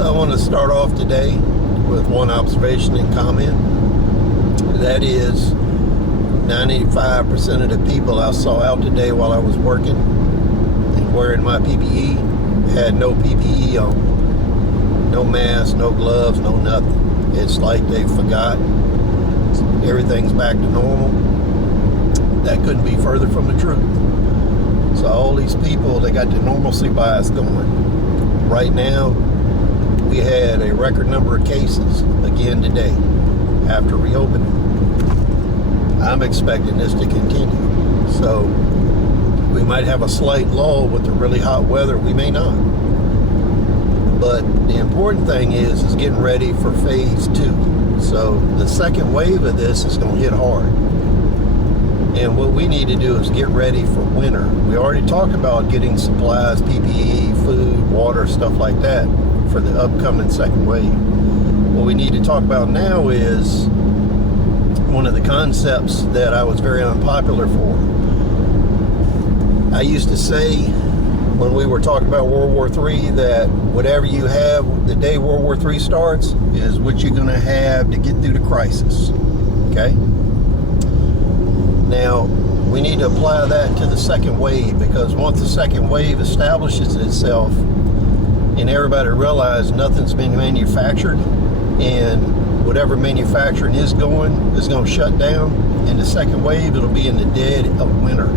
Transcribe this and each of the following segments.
So I want to start off today with one observation and comment. That is, 95% of the people I saw out today while I was working and wearing my PPE had no PPE on. No mask, no gloves, no nothing. It's like they forgot. Everything's back to normal. That couldn't be further from the truth. So all these people, they got the normalcy bias going. Right now, we had a record number of cases again today after reopening. I'm expecting this to continue. So we might have a slight lull with the really hot weather. We may not. But the important thing is getting ready for phase 2. So the second wave of this is going to hit hard. And what we need to do is get ready for winter. We already talked about getting supplies, PPE, food, water, stuff like that for the upcoming second wave. What we need to talk about now is one of the concepts that I was very unpopular for. I used to say when we were talking about World War III that whatever you have the day World War III starts is what you're going to have to get through the crisis. Okay? Now, we need to apply that to the second wave, because once the second wave establishes itself and everybody realizes nothing's been manufactured and whatever manufacturing is going to shut down, in the second wave it'll be in the dead of winter.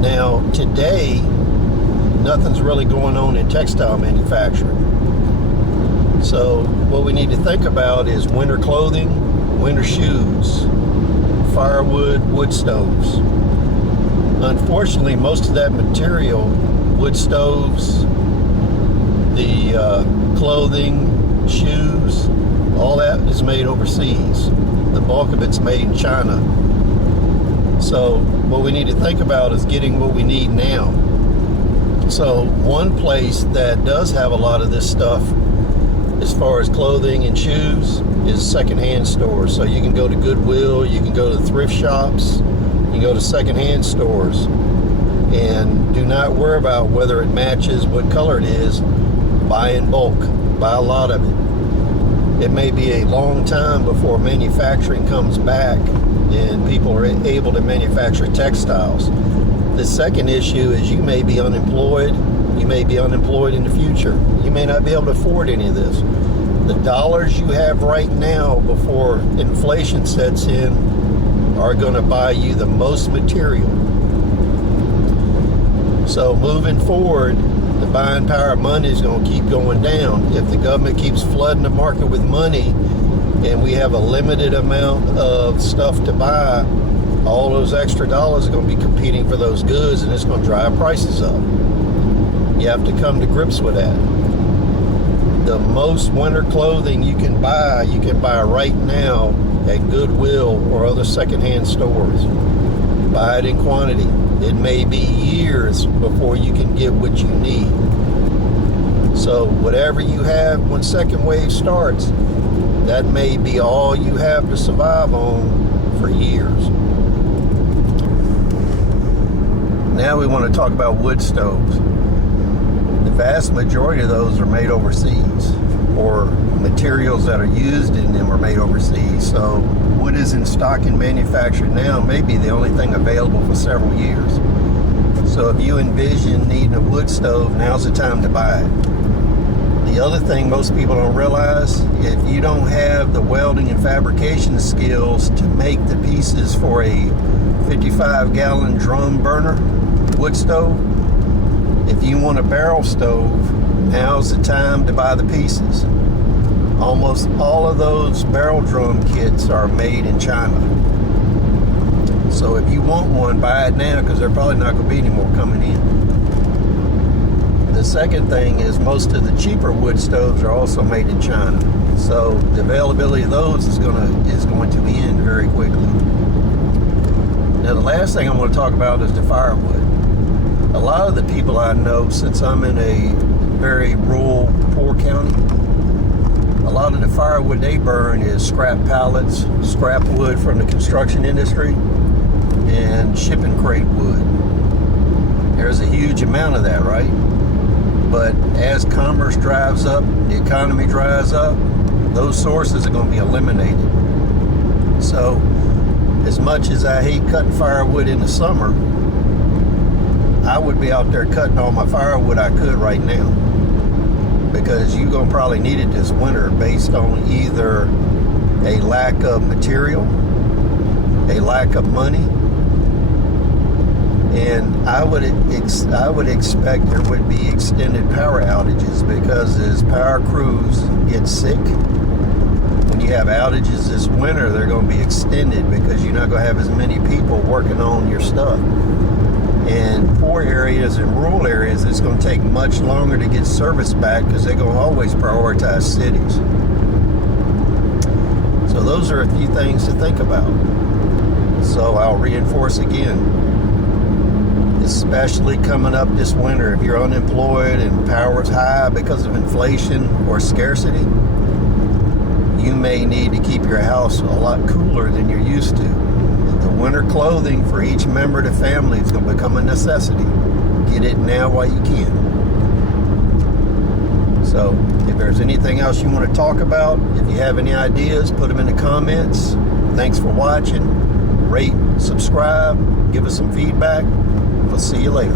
Now, today, nothing's really going on in textile manufacturing. So what we need to think about is winter clothing, winter shoes, firewood, wood stoves. Unfortunately, most of that material, wood stoves, the clothing, shoes, all that is made overseas. The bulk of it's made in China. So what we need to think about is getting what we need now. So one place that does have a lot of this stuff as far as clothing and shoes is secondhand stores. So you can go to Goodwill, you can go to thrift shops, you can go to secondhand stores, and do not worry about whether it matches what color it is. Buy in bulk, buy a lot of it. It may be a long time before manufacturing comes back and people are able to manufacture textiles. The second issue is you may be unemployed. You may be unemployed in the future. You may not be able to afford any of this. The dollars you have right now before inflation sets in are going to buy you the most material. So moving forward, the buying power of money is going to keep going down. If the government keeps flooding the market with money and we have a limited amount of stuff to buy, all those extra dollars are going to be competing for those goods, and it's going to drive prices up. You have to come to grips with that. The most winter clothing you can buy right now at Goodwill or other secondhand stores. Buy it in quantity. It may be years before you can get what you need. So whatever you have when second wave starts, that may be all you have to survive on for years. Now we want to talk about wood stoves. The vast majority of those are made overseas, or materials that are used in them are made overseas. So what is in stock and manufactured now may be the only thing available for several years. So if you envision needing a wood stove, now's the time to buy it. The other thing most people don't realize, if you don't have the welding and fabrication skills to make the pieces for a 55-gallon drum burner wood stove, if you want a barrel stove, now's the time to buy the pieces. Almost all of those barrel drum kits are made in China. So if you want one, buy it now, because they're probably not going to be any more coming in. The second thing is most of the cheaper wood stoves are also made in China. So the availability of those is going to end very quickly. Now the last thing I want to talk about is the firewood. A lot of the people I know, since I'm in a very rural, poor county, a lot of the firewood they burn is scrap pallets, scrap wood from the construction industry, and shipping crate wood. There's a huge amount of that, right? But as commerce drives up, the economy dries up, those sources are going to be eliminated. So, as much as I hate cutting firewood in the summer, I would be out there cutting all my firewood I could right now, because you're going to probably need it this winter based on either a lack of material, a lack of money, and I would expect there would be extended power outages, because as power crews get sick, when you have outages this winter, they're going to be extended because you're not going to have as many people working on your stuff. In poor areas and rural areas, it's going to take much longer to get service back because they're going to always prioritize cities. So those are a few things to think about. So I'll reinforce again, especially coming up this winter, if you're unemployed and power's high because of inflation or scarcity, you may need to keep your house a lot cooler than you're used to. The winter clothing for each member of the family is going to become a necessity. Get it now while you can. So, if there's anything else you want to talk about, if you have any ideas, put them in the comments. Thanks for watching. Rate, subscribe, give us some feedback. We'll see you later.